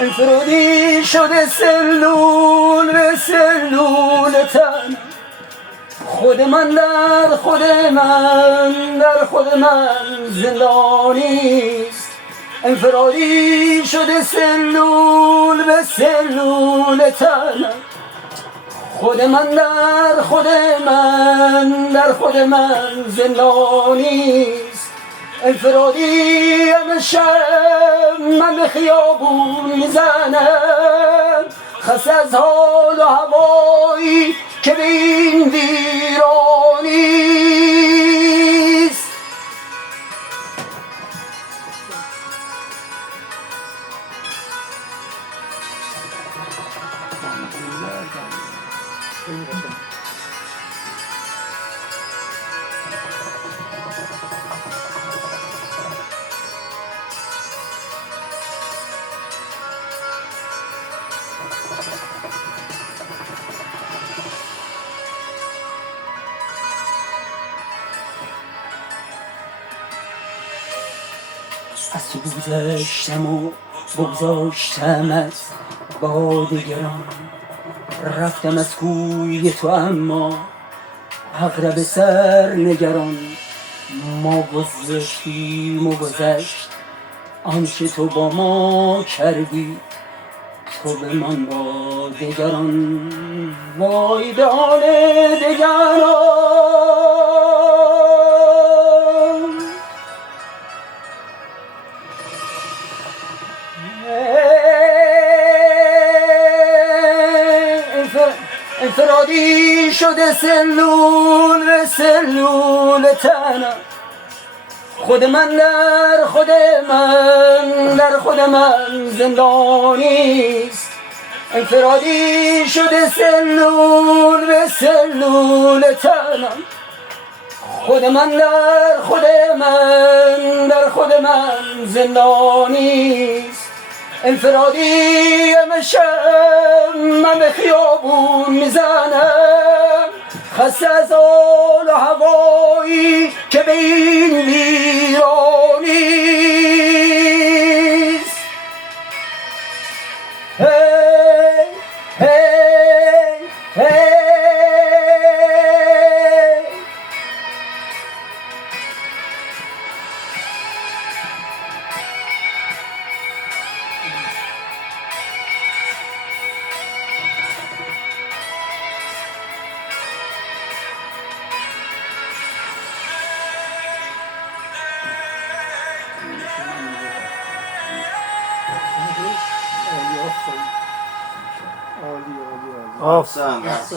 انفرادی شده سلول به سلول تن، خود من در خود من در خود من زندانیست. انفرادی شده سلول به سلول تن، خود من در خود من در خود من زندانیست. انفرادی همیشه من به خیابون میزنم، خسته از حال و هوایی که به این ویرانیست. از تو گذشتم و بگذاشتم از باد گران، رفتم از کوی تو اما عقرب سر نگران. ما گذشتیم و گذشت آنچه تو با ما کردی، تو به من با دگران. وای به آن دگران، انفرادی شده سلول به سلول تنم، خود من در خود من در خود من زندانیست. انفرادی شده سلول به سلول تنم، خود من در خود من در خود من زندانیست. انفرادی همیشه من به خیابون میزنم، خسته از حال و هوایی که به این ویرانیست. هی هی هی عالی.